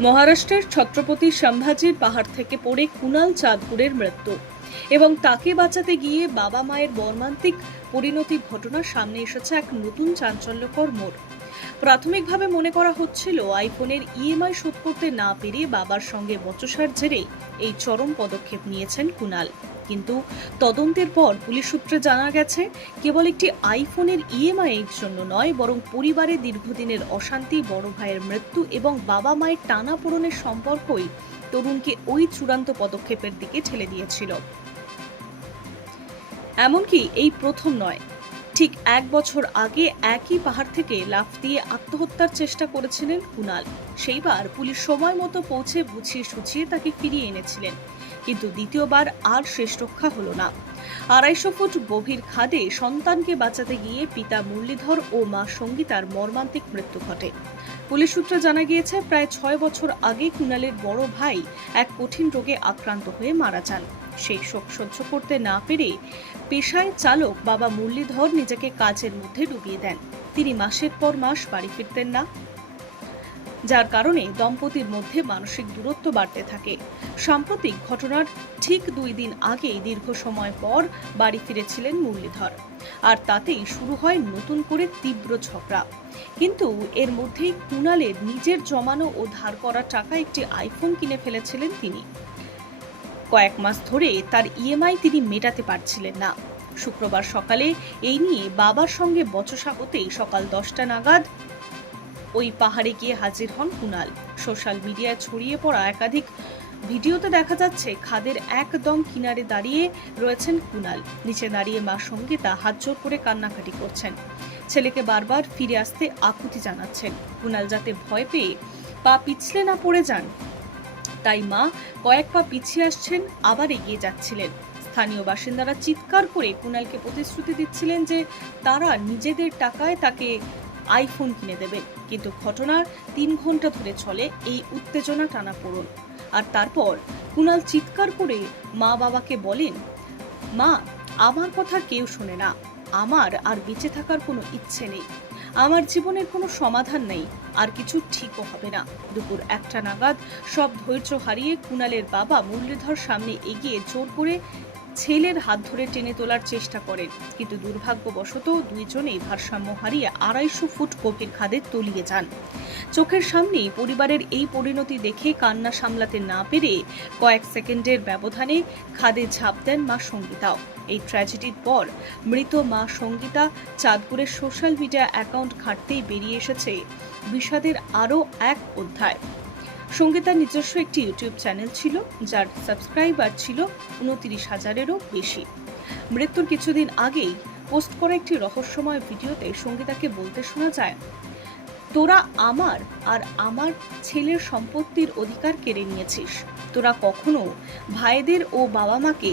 মহারাষ্ট্রের ছত্রপতি সম্ভাজির পাহাড় থেকে পড়ে কুণাল চাঁদপুরের মৃত্যু এবং তাকে বাঁচাতে গিয়ে বাবা মায়ের মর্মান্তিক পরিণতির ঘটনা সামনে এসেছে এক নতুন চাঞ্চল্যকর মোড়। প্রাথমিকভাবে মনে করা হচ্ছিল আইফোনের ইএমআই শোধ করতে না পেরে বাবার সঙ্গে বচসার জেরে এই চরম পদক্ষেপ নিয়েছেন কুণাল। কিন্তু তদন্তের পর পুলিশ সূত্রে জানা গেছে কেবল একটি আইফোনের ইএমআই এর জন্য নয়, বরং পরিবারে দীর্ঘদিনের অশান্তি, বড় ভাইয়ের মৃত্যু এবং বাবা মায়ের টানাপোড়েনের সম্পর্কই তরুণকে ওই চূড়ান্ত পদক্ষেপের দিকে ঠেলে দিয়েছিল। এমনকি এই প্রথম নয়, ঠিক 1 বছর আগে একই পাহাড় থেকে লাফ দিয়ে আত্মহত্যার চেষ্টা করেছিলেন কুণাল। সেইবার পুলিশ সময় মতো পৌঁছে বুঝিয়ে সুঝিয়ে তাকে ফিরিয়ে এনেছিলেন, কিন্তু দ্বিতীয়বার আর শেষ রক্ষা হলো না। 250 ফুট গভীর খাদে সন্তানকে বাঁচাতে গিয়ে পিতা মুরলীধর ও মা সঙ্গীতার মর্মান্তিক মৃত্যু ঘটে। পুলিশ সূত্রে জানা গিয়েছে প্রায় 6 বছর আগে কুণালের বড় ভাই এক কঠিন রোগে আক্রান্ত হয়ে মারা যান। সেই শোক সহ্য করতে না পেরে পেশায় চালক বাবা মুরলীধর নিজেকে কাজের মধ্যে ডুবিয়ে দেন। তিনি মাসের পর মাস বাড়ি ফিরতেন না, যার কারণে দম্পতির মধ্যে মানসিক দূরত্ব বাড়তে থাকে। সাম্প্রতিক ঘটনার ঠিক 2 দিন আগেই দীর্ঘ সময় পর বাড়ি ফিরেছিলেন মুরলীধর, আর তাতেই শুরু হয় নতুন করে তীব্র ঝগড়া। কিন্তু এর মধ্যেই কুণালের নিজের জমানো ও ধার করা টাকা একটি আইফোন কিনে ফেলেছিলেন তিনি। কয়েক মাস ধরে তার ইএমআই তিনি মেটাতে পারছিলেন না। শুক্রবার সকালে এই নিয়ে বাবার সঙ্গে বচসা হতেই সকাল 10টা নাগাদ ওই পাহাড়ে গিয়ে হাজির হন কুণাল। সোশ্যাল মিডিয়ায় ছড়িয়ে পড়া একাধিক ভিডিওতে দেখা যাচ্ছে খাদের একদম কিনারে দাঁড়িয়ে রয়েছেন কুণাল। নিচে দাঁড়িয়ে মা সঙ্গীতা হাত জোর করে কান্নাকাটি করছেন, ছেলেকে বারবার ফিরে আসতে আকুতি জানাচ্ছেন। কুণাল যাতে ভয় পেয়ে পা পিছলে না পড়ে যান, তাই মা কয়েক পা পিছিয়ে আসছেন, আবার এগিয়ে যাচ্ছিলেন। স্থানীয় বাসিন্দারা চিৎকার করে কুণালকে প্রতিশ্রুতি দিচ্ছিলেন যে তারা নিজেদের টাকায় তাকে আইফোন কিনে দেবেন। কিন্তু ঘটনার 3 ঘন্টা ধরে চলে এই উত্তেজনা টানাপোড়েন। আর তারপর কুণাল চিৎকার করে মা বাবাকে বলেন, মা, আমার কথা কেউ শোনে না, আমার আর বেঁচে থাকার কোনো ইচ্ছে নেই, আমার জীবনের কোনো সমাধান নেই, আর কিছু ঠিকও হবে না। দুপুর 1টা নাগাদ সব ধৈর্য হারিয়ে কুণালের বাবা মুরলীধর সামনে এগিয়ে জোর করে ছেলের হাত ধরে টেনে তোলার চেষ্টা করেন, কিন্তু দুর্ভাগ্যবশত দুইজনেই ভারসাম্য হারিয়ে 250 ফুট গভীর খাদে তলিয়ে যান। চোখের সামনেই পরিবারের এই পরিণতি দেখে কান্না সামলাতে না পেরে কয়েক সেকেন্ডের ব্যবধানে খাদে ঝাঁপ দেন মা সঙ্গীতাও। এই ট্র্যাজেডির পর মৃত মা সঙ্গীতা চাঁদপুরের সোশ্যাল মিডিয়া অ্যাকাউন্ট ঘাঁটতেই বেরিয়ে এসেছে বিষাদের আরও এক অধ্যায়। সঙ্গীতার নিজস্ব একটি ইউটিউব চ্যানেল ছিল, যার সাবস্ক্রাইবার ছিল 29,000-এরও বেশি। মৃত্যুর কিছুদিন আগেই পোস্ট করা একটি রহস্যময় ভিডিওতে সঙ্গীতাকে বলতে শোনা যায়, তোরা আমার আর আমার ছেলের সম্পত্তির অধিকার কেড়ে নিয়েছিস, তোরা কখনো ভাইদের ও বাবা মাকে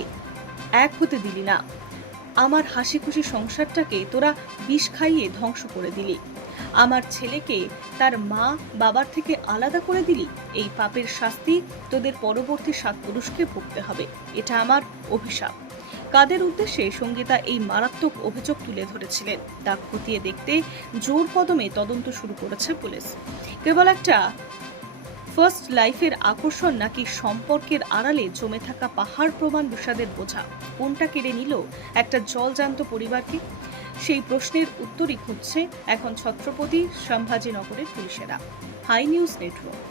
এক হতে দিলি না, আমার হাসি খুশি সংসারটাকে তোরা বিষ খাইয়ে ধ্বংস করে দিলি, আমার ছেলেকে তার মা বাবার থেকে আলাদা করে দিলি। এই পাপের শাস্তি তোদের পরবর্তী 7 পুরুষকে ভুগতে হবে, এটা আমার অভিশাপ। কাদের উদ্দেশ্যে সঙ্গীতা এই মারাত্মক অভিযোগ তুলে ধরেছিলেন তা খতিয়ে দেখতে জোর কদমে তদন্ত শুরু করেছে পুলিশ। কেবল একটা ফার্স্ট লাইফের আকর্ষণ, নাকি সম্পর্কের আড়ালে জমে থাকা পাহাড় প্রমাণ বিষাদের বোঝা, কোনটা কেড়ে নিল একটা জলজান্ত পরিবারকে? সেই প্রশ্নের উত্তরই খুঁজছে এখন ছত্রপতি সম্ভাজিনগরের পুলিশেরা। Hi news network.